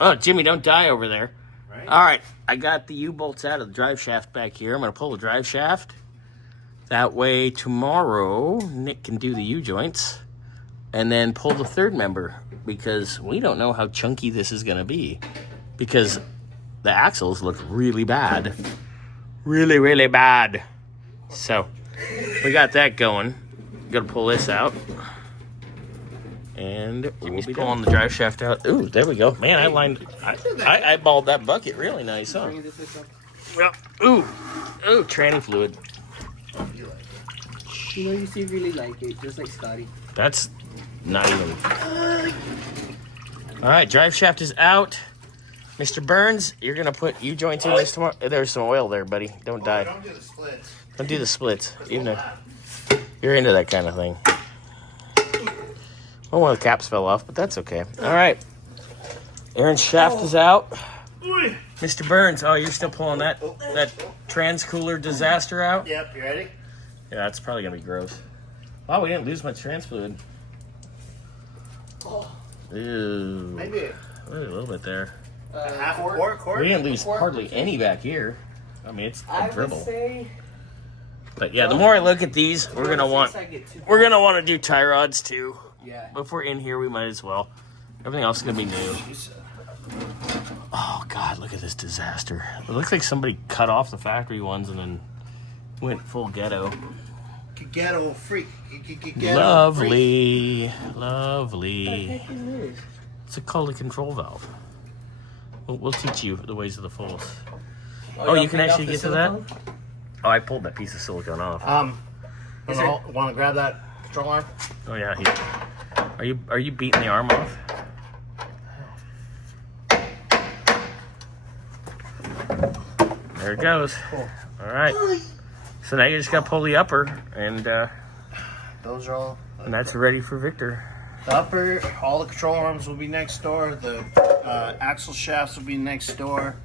Oh, Jimmy, don't die over there. Right. All right, I got the U-bolts out of the drive shaft back here. I'm going to pull the drive shaft. That way tomorrow, Nick can do the U-joints and then pull the third member because we don't know how chunky this is going to be because the axles look really bad. Really, really bad. So, we got that going. Got to pull this out. And Jimmy's pulling the drive shaft out. Ooh, there we go. Man, I eyeballed that bucket really nice, huh? Well, ooh, tranny fluid. You know, you see, really like it, just like Scotty. That's not even. All right, drive shaft is out. Mr. Burns, you're gonna put U-joints in this tomorrow. There's some oil there, buddy. Don't die. Don't do the splits. Don't do the splits, even if you're into that kind of thing. Oh, one of the caps fell off, but that's okay. All right. Aaron's shaft is out. Mr. Burns, oh, you're still pulling that trans cooler disaster out? Yep, you ready? Yeah, that's probably going to be gross. Wow, we didn't lose much trans fluid. Ew. Maybe A little bit there. half a quart. We didn't lose hardly any back here. I mean, it's a dribble. would say... But yeah, the more I look at these, we're gonna want to do tie rods too. Yeah. If we're in here, we might as well. Everything else is gonna be new. Oh God, look at this disaster! It looks like somebody cut off the factory ones and then went full ghetto. Ghetto freak. Lovely, What the lovely. heck is this? It's called a control valve. We'll teach you the ways of the fulls. Oh, you can actually get to that? Oh, I pulled that piece of silicone off. Want to grab that control arm? Oh yeah. Are you beating the arm off? There it goes. Cool. All right. So now you just got to pull the upper, and Those are all. that's ready for Victor. The upper, all the control arms will be next door. The axle shafts will be next door.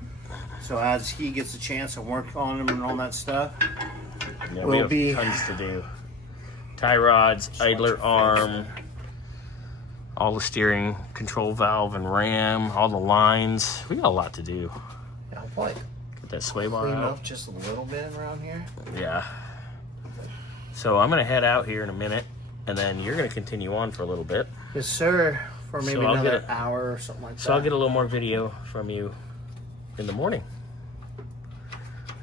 So as he gets a chance to work on them and all that stuff, Yeah, Will we be- have tons to do. Tie rods, idler arm, all the steering, control valve and ram, all the lines. We got a lot to do. yeah, I'll probably Get that sway bar clean out. up just a little bit around here. Yeah. So I'm gonna head out here in a minute, and then you're gonna continue on for a little bit. Yes, sir. For maybe So I'll another get hour or something like that. So I'll get a little more video from you in the morning.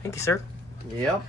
Thank you, sir. Yep.